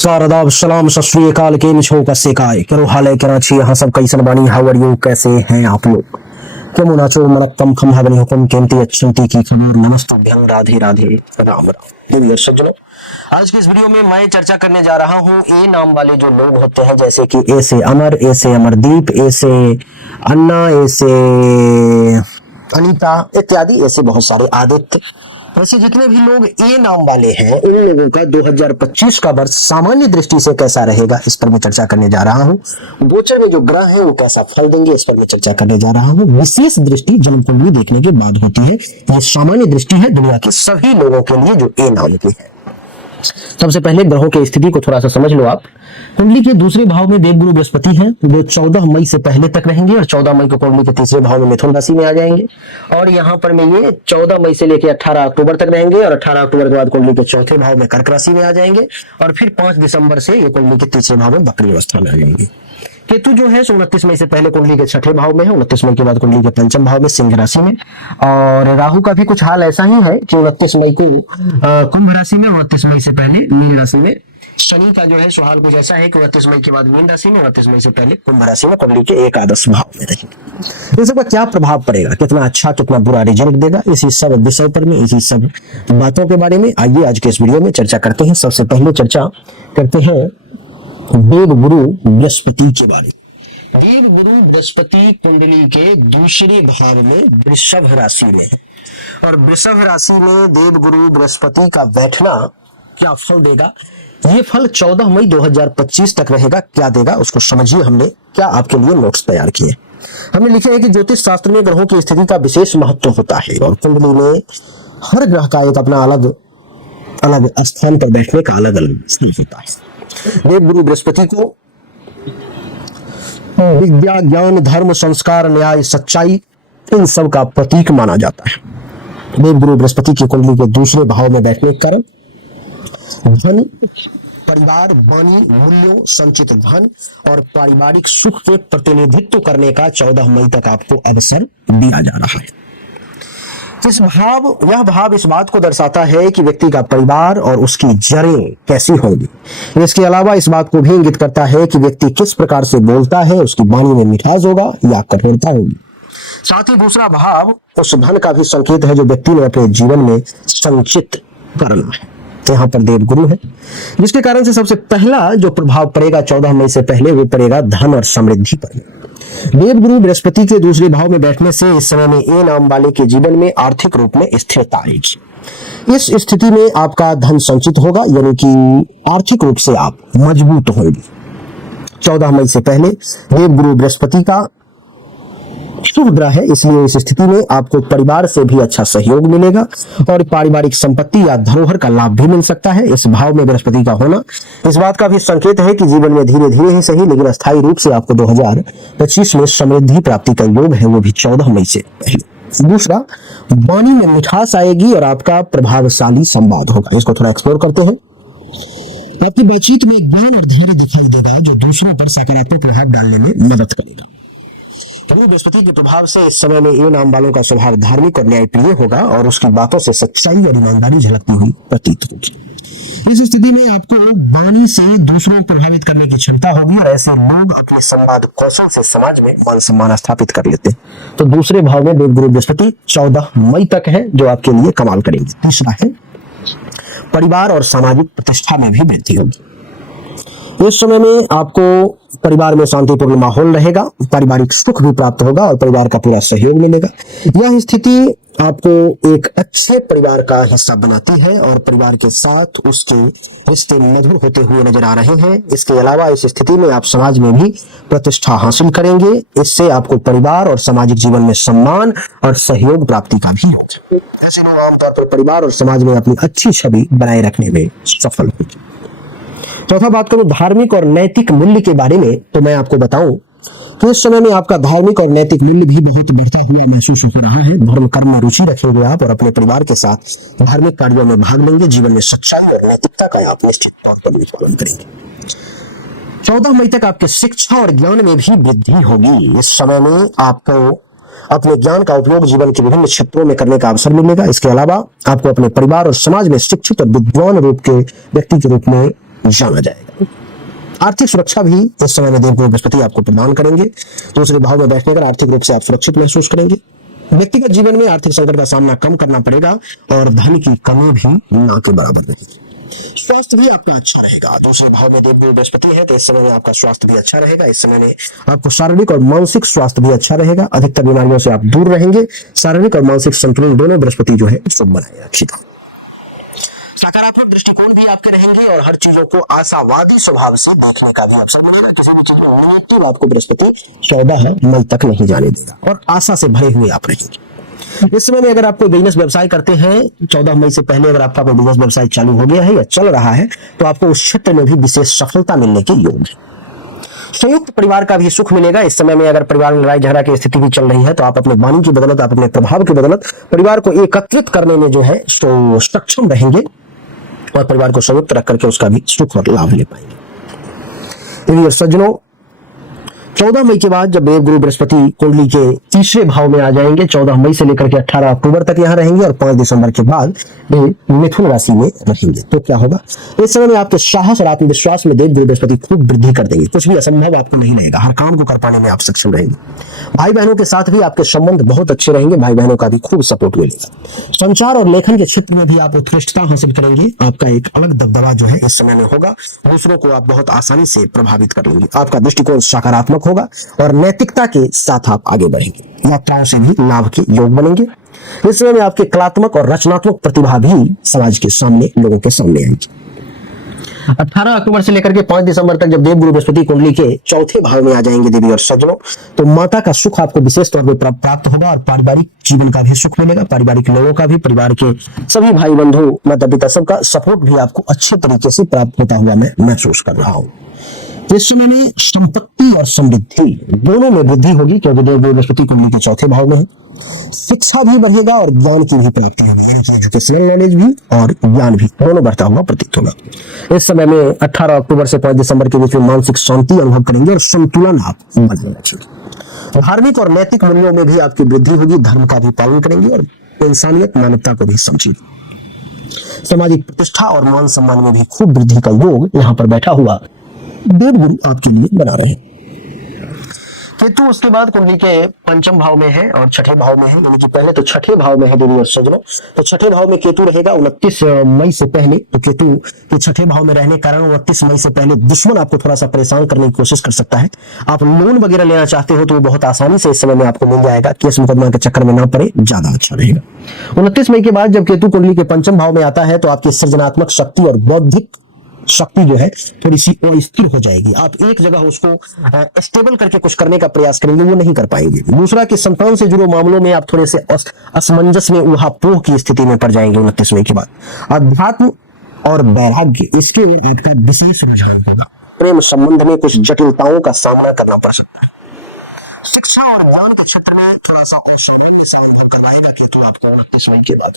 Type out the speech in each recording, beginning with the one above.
सारदाब सलाम सत श्री अकाल के निछो कैसे काय करो हाल है कराची यहाँ सब कैसन बानी हाउ आर यू कैसे हैं आप लोग क्यों मुनाचो मनक्कम खम है बनी हुकुम केमती अच्छंती की खबर नमस्तुभ्यं राधे राधे राम राम डियर सज्जनों। आज की इस वीडियो में मैं चर्चा करने जा रहा हूँ ए नाम वाले जो लोग होते हैं, जैसे कि ए से अमर, ए से अमरदीप, ए से अन्ना, ए से अनीता इत्यादि, ऐसे बहुत सारे आदित्य, ऐसे जितने भी लोग ए नाम वाले हैं उन लोगों का 2025 का वर्ष सामान्य दृष्टि से कैसा रहेगा इस पर मैं चर्चा करने जा रहा हूं। गोचर में जो ग्रह हैं वो कैसा फल देंगे इस पर मैं चर्चा करने जा रहा हूं। विशेष दृष्टि जन्म कुंडली देखने के बाद होती है, ये सामान्य दृष्टि है दुनिया के सभी लोगों के लिए जो ए नाम के है। सबसे पहले ग्रहों की स्थिति को थोड़ा सा समझ लो आप। कुंडली के दूसरे भाव में देवगुरु बृहस्पति हैं, वो 14 मई से पहले तक रहेंगे और 14 मई को कुंडली के तीसरे भाव में मिथुन राशि में आ जाएंगे और यहाँ पर में ये 14 मई से लेकर 18 अक्टूबर तक रहेंगे और 18 अक्टूबर के बाद कुंडली के चौथे भाव में कर्क राशि में आ जाएंगे और फिर 5 दिसंबर से ये कुंडली के तीसरे भाव में वक्री अवस्था में आ जाएंगे। केतु जो है 29 मई से पहले कुंडली के छठे भाव में है, 29 मई के बाद कुंडली के पंचम भाव में सिंह राशि में। और राहु का भी कुछ हाल ऐसा ही है कि 29 मई को कुंभ राशि में, 29 मई से पहले मीन राशि में। शनि का जो है सुहाल कुछ ऐसा है कि 29 मई के बाद मीन राशि में, 29 मई से पहले कुंभ राशि में कुंडली के एकादश भाव में रहेंगे। इस सबका क्या प्रभाव पड़ेगा, कितना अच्छा कितना बुरा रिजल्ट देगा, इसी सब विषय पर में, इसी सब बातों के बारे में आइए आज के इस वीडियो में चर्चा करते हैं। सबसे पहले चर्चा करते हैं देवगुरु बृहस्पति के बारे में। देवगुरु बृहस्पति कुंडली के दूसरे भाव में वृषभ राशि में है और वृषभ राशि में देवगुरु बृहस्पति का बैठना क्या फल देगा, ये फल 14 मई 2025 तक रहेगा। क्या देगा उसको समझिए। हमने क्या आपके लिए नोट्स तैयार किए। हमने लिखे है कि ज्योतिष शास्त्र में ग्रहों की स्थिति का विशेष महत्व होता है और कुंडली में हर ग्रह का एक अपना अलग अलग स्थान पर बैठने का अलग अलग स्थल होता है। देवगुरु बृहस्पति को विद्या, ज्ञान, धर्म, संस्कार, न्याय, सच्चाई इन सब का प्रतीक माना जाता है। देवगुरु बृहस्पति की कुंडली के दूसरे भाव में बैठने के कारण धन, परिवार, वाणी, मूल्यों, संचित धन और पारिवारिक सुख के प्रतिनिधित्व करने का 14 मई तक आपको अवसर दिया जा रहा है। यह भाव इस बात को दर्शाता है कि व्यक्ति का परिवार और उसकी जड़ें कैसी होंगी। इसके अलावा इस बात को भी इंगित करता है कि व्यक्ति किस प्रकार से बोलता है, उसकी वाणी में मिठास होगा या कठोरता होगी। साथ ही दूसरा भाव उस धन का भी संकेत है जो व्यक्ति ने अपने जीवन में संचित करना है। यहाँ पर देवगुरु है, जिसके कारण से सबसे पहला जो प्रभाव पड़ेगा 14 मई से पहले वो पड़ेगा धन और समृद्धि पर। देवगुरु बृहस्पति के दूसरे भाव में बैठने से इस समय में ए नाम वाले के जीवन में आर्थिक रूप में स्थिरता आएगी। इस स्थिति में आपका धन संचित होगा, यानी कि आर्थिक रूप से आप मजबूत होंगे। 14 मई से पहले देवगुरु बृहस्पति का शुभ ग्रह है, इसलिए इस स्थिति में आपको परिवार से भी अच्छा सहयोग मिलेगा और पारिवारिक संपत्ति या धरोहर का लाभ भी मिल सकता है। इस भाव में बृहस्पति का होना इस बात का भी संकेत है कि जीवन में धीरे धीरे ही सही लेकिन अस्थायी रूप से आपको 2025 में समृद्धि प्राप्ति का योग है, वो भी 14 मई से पहले। दूसरा, वाणी में मिठास आएगी और आपका प्रभावशाली संवाद होगा। इसको थोड़ा एक्सप्लोर करते हैं। आपकी बातचीत में ज्ञान और धैर्य दिखाई देगा जो दूसरों पर सकारात्मक प्रभाव डालने में मदद करेगा। बृहस्पति के प्रभाव से इस समय में ए नाम वालों का स्वभाव धार्मिक और न्यायप्रिय होगा और उसकी बातों से सच्चाई और ईमानदारी झलकती हुई प्रतीत होगी। इस स्थिति में आपको वाणी से दूसरों को प्रभावित करने की क्षमता होगी और ऐसे लोग अपने संवाद कौशल से समाज में मान सम्मान स्थापित कर लेते हैं। तो दूसरे भाव में देवगुरु बृहस्पति 14 मई तक है जो आपके लिए कमाल करेंगे। तीसरा है परिवार और सामाजिक प्रतिष्ठा में भी वृद्धि होगी। इस समय में आपको परिवार में शांतिपूर्ण माहौल रहेगा, पारिवारिक सुख भी प्राप्त होगा और परिवार का पूरा सहयोग मिलेगा। यह स्थिति आपको एक अच्छे परिवार का हिस्सा बनाती है और परिवार के साथ उसके रिश्ते मधुर होते हुए नजर आ रहे हैं। इसके अलावा इस स्थिति में आप समाज में भी प्रतिष्ठा हासिल करेंगे। इससे आपको परिवार और सामाजिक जीवन में सम्मान और सहयोग प्राप्ति का भी होगा। ऐसे लोग आमतौर पर परिवार और समाज में अपनी अच्छी छवि बनाए रखने में सफल होंगे। चौथा बात करूं धार्मिक और नैतिक मूल्य के बारे में, तो मैं आपको बताऊं कि इस समय में आपका धार्मिक और नैतिक मूल्य भी बहुत बढ़ता हुआ महसूस हो रहा है। धर्म कर्म में रुचि रखेंगे आप और अपने परिवार के साथ धार्मिक कार्यों में भाग लेंगे। जीवन में सच्चाई और नैतिकता का आप निश्चित तौर पर पालन करेंगे। 14 मई तक आपके शिक्षा और ज्ञान में भी वृद्धि होगी। इस समय में आपको अपने ज्ञान का उपयोग जीवन के विभिन्न क्षेत्रों में करने का अवसर मिलेगा। इसके अलावा आपको अपने परिवार और समाज में शिक्षित और विद्वान रूप के व्यक्ति के रूप में जाना जाएगा। आर्थिक सुरक्षा भी इस समय में देवगुरु बृहस्पति आपको प्रदान करेंगे। दूसरे भाव में बैठने पर आर्थिक रूप से आप सुरक्षित महसूस करेंगे। व्यक्तिगत जीवन में आर्थिक संकट का सामना कम करना पड़ेगा और धन की कमी भी ना के बराबर रहेगी। स्वास्थ्य भी आपका अच्छा रहेगा। दूसरे भाव में देवगुरु बृहस्पति है तो इस समय में आपका स्वास्थ्य भी अच्छा रहेगा। इस समय में आपको शारीरिक और मानसिक स्वास्थ्य भी अच्छा रहेगा। अधिकतर बीमारियों से आप दूर रहेंगे। शारीरिक और मानसिक संतुलन दोनों बृहस्पति जो है शुभ बनाए रखिएगा। सकारात्मक दृष्टिकोण भी आपके रहेंगे और हर चीजों को आशावादी स्वभाव से देखने का भी अवसर मिलेगा। किसी भी चीज में नेगेटिव आपको बृहस्पति 14 मई तक नहीं जाने देगा और आशा से भरे हुए आप रहेंगे। इस समय में अगर आप कोई बिजनेस व्यवसाय करते हैं, 14 मई से पहले अगर आपका कोई बिजनेस व्यवसाय चालू हो गया है या चल रहा है तो आपको उस क्षेत्र में भी विशेष सफलता मिलने के योग है। संयुक्त परिवार का भी सुख मिलेगा। इस समय में अगर परिवार में लड़ाई झगड़ा की स्थिति भी चल रही है तो आप अपने वाणी की बदौलत, आप अपने प्रभाव की बदौलत परिवार को एकत्रित करने में जो है तो सक्षम रहेंगे और परिवार को संयुक्त रख करके उसका भी सुख और लाभ ले पाएंगे। सज्जनों, 14 मई के बाद जब देवगुरु बृहस्पति कुंडली के तीसरे भाव में आ जाएंगे, 14 मई से लेकर के 18 अक्टूबर तक यहाँ रहेंगे और 5 दिसंबर के बाद मिथुन राशि में रहेंगे, तो क्या होगा? इस समय में आपके साहस और आत्मविश्वास में देवगुरु बृहस्पति खूब वृद्धि कर देंगे। कुछ भी असंभव आपको नहीं रहेगा। हर काम को कर पाने में आप सक्षम रहेंगे। भाई बहनों के साथ भी आपके संबंध बहुत अच्छे रहेंगे। भाई बहनों का भी खूब सपोर्ट मिलेगा। संचार और लेखन के क्षेत्र में भी आप उत्कृष्टता हासिल करेंगे। आपका एक अलग दबदबा जो है इस समय में होगा। दूसरों को आप बहुत आसानी से प्रभावित कर लेंगे। आपका दृष्टिकोण सकारात्मक होगा और नैतिकता के साथ आप आगे बढ़ेंगे। यात्राओं से भी लाभ के योग बनेंगे। इस समय में आपके कलात्मक और रचनात्मक प्रतिभा भी समाज के सामने, लोगों के सामने आएगी। 18 अक्टूबर से लेकर के 5 दिसंबर तक जब देवगुरु बृहस्पति कुंडली के चौथे भाव में आ जाएंगे देवी और सज्जनों, तो माता का सुख आपको विशेष तौर पर प्राप्त होगा और पारिवारिक जीवन का भी सुख मिलेगा। पारिवारिक लोगों का भी, परिवार के सभी भाई बंधु, माता पिता सबका सपोर्ट भी आपको अच्छे तरीके से प्राप्त होता हुआ मैं महसूस कर रहा हूँ। इस समय में संपत्ति और समृद्धि दोनों में वृद्धि होगी क्योंकि देवगुरु बृहस्पति कुंडली के चौथे भाव में है। शिक्षा भी बढ़ेगा और ज्ञान की भी प्राप्ति होगी। एजुकेशनल नॉलेज भी और ज्ञान भी दोनों बढ़ता हुआ प्रतीत होगा। इस समय में 18 अक्टूबर से 5 दिसंबर के बीच में मानसिक शांति अनुभव करेंगे और संतुलन आप बनाए रखेंगे। धार्मिक और नैतिक मूल्यों में भी आपकी वृद्धि होगी। धर्म का भी पालन करेंगे और इंसानियत, मानवता को भी समझेंगे। सामाजिक प्रतिष्ठा और मान सम्मान में भी खूब वृद्धि का योग यहाँ पर बैठा हुआ देवगुरु आपके लिए बना रहे हैं। केतु उसके बाद कुंडली के पंचम भाव में है और छठे भाव में है, यानी कि पहले तो छठे भाव में है देवी और सज्जनों। तो छठे भाव में केतु रहेगा 29 मई से पहले। तो केतु के छठे भाव में रहने के कारण 29 मई से पहले दुश्मन आपको थोड़ा सा परेशान करने की कोशिश कर सकता है। आप लोन वगैरह लेना चाहते हो तो वो बहुत आसानी से इस समय में आपको मिल जाएगा। केस मुकदमा के चक्कर में ना पड़े, ज्यादा अच्छा रहेगा। 29 मई के बाद जब केतु कुंडली के पंचम भाव में आता है तो आपकी सृजनात्मक शक्ति और बौद्धिक शक्ति जो है थोड़ी सी अस्थिर हो जाएगी। आप एक जगह उसको स्टेबल करके कुछ करने का प्रयास करेंगे, वो नहीं कर पाएंगे। दूसरा कि संतान से जुड़े मामलों में आप थोड़े से असमंजस में, उहापोह की स्थिति में पड़ जाएंगे 29 मई के बाद। अध्यात्म और वैराग्य, इसके लिए आपका विशेष रुझान होगा। प्रेम संबंध में कुछ जटिलताओं का सामना करना पड़ सकता है। शिक्षा और ज्ञान के क्षेत्र में थोड़ा सा असामान्य सा अनुभव करवाएगा केतु आपको 29 मई के बाद।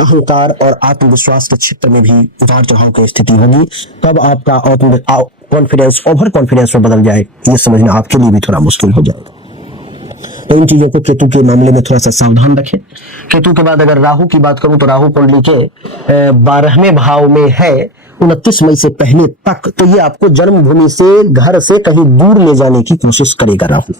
अहंकार और आत्मविश्वास के क्षेत्र में भी उतार चढ़ाव की स्थिति होगी। तब आपका कॉन्फिडेंस ओवर कॉन्फिडेंस में बदल जाए, ये समझना आपके लिए भी थोड़ा मुश्किल हो जाएगा। तो इन चीजों को केतु के मामले में थोड़ा सा सावधान रखें। केतु के बाद अगर राहु की बात करूं तो राहु कुंडली के 12वें भाव में है 29 मई से पहले तक। तो ये आपको जन्मभूमि से, घर से कहीं दूर ले जाने की कोशिश करेगा राहु।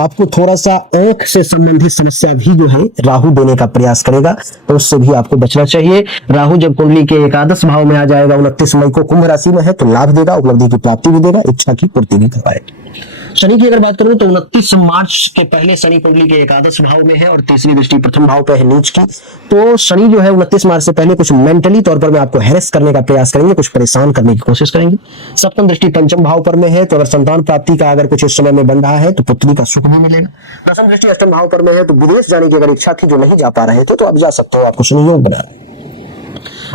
आपको थोड़ा सा आंख से संबंधित समस्या भी जो है राहु देने का प्रयास करेगा, तो उससे भी आपको बचना चाहिए। राहु जब कुंडली के एकादश भाव में आ जाएगा 29 मई को, कुंभ राशि में है, तो लाभ देगा, उपलब्धि की प्राप्ति भी देगा, इच्छा की पूर्ति भी करवाएगा। शनि की अगर बात करूं तो 29 मार्च के पहले शनि कुंडली के एकादश भाव में है और तीसरी दृष्टि प्रथम भाव पे है नीच की। तो शनि जो है 29 मार्च से पहले कुछ मेंटली तौर पर में आपको हैरेस करने का प्रयास करेंगे, कुछ परेशान करने की कोशिश करेंगे। सप्तम दृष्टि पंचम भाव पर में है, तो अगर संतान प्राप्ति का अगर कुछ इस समय में बन रहा है तो पुत्री का सुख भी मिलेगा। दसम दृष्टि अष्टम भाव पर में है, तो विदेश जाने की अगर इच्छा थी जो नहीं जा पा रहे थे तो आप जा सकते हो, आपको शनि योग बना रहा है।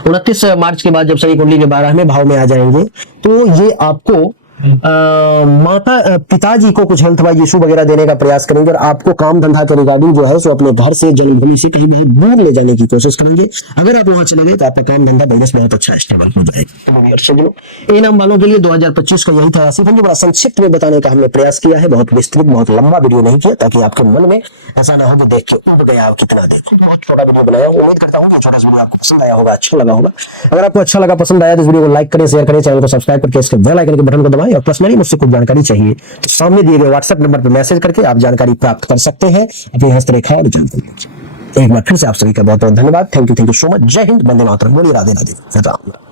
29 मार्च के बाद जब शनि कुंडली के 12वें भाव में आ जाएंगे तो ये आपको माता पिताजी को कुछ हेल्थ वाइज इशू वगैरह देने का प्रयास करेंगे और आपको काम धंधा के रिगार्डिंग जो है सो अपने घर से जन्मभूमि से कहीं बहुत दूर ले जाने की कोशिश करेंगे। अगर आप वहां चले गए तो आपका काम धंधा बिजनेस बहुत अच्छा स्टेबल हो जाएगा। इन नाम वालों के लिए 2025 का यही था राशि फल, जो बड़ा संक्षिप्त में बताने का हमने प्रयास किया है, बहुत विस्तृत बहुत लंबा वीडियो नहीं किया, ताकि आपके मन में ऐसा ना हो कि देख के उब गया आप कितना देखो। बहुत छोटा वीडियो बनाया, उम्मीद करता हूँ छोटा वीडियो आपको पसंद आया होगा, अच्छा लगा होगा। अगर आपको अच्छा लगा, पसंद आया तो इस वीडियो को लाइक करें, शेयर करें, चैनल को सब्सक्राइब करके इसके बेल आइकन के बटन को दबाएं और पर्सनली मुझसे कुछ जानकारी चाहिए तो सामने दिए गए व्हाट्सएप नंबर पर मैसेज करके आप जानकारी प्राप्त कर सकते हैं अपनी हस्तरेखा और जानकारी। एक बार फिर से आप सभी का बहुत बहुत धन्यवाद। Thank you so much. जय हिंद, वंदे मातरम, बोलिए राधे राधे।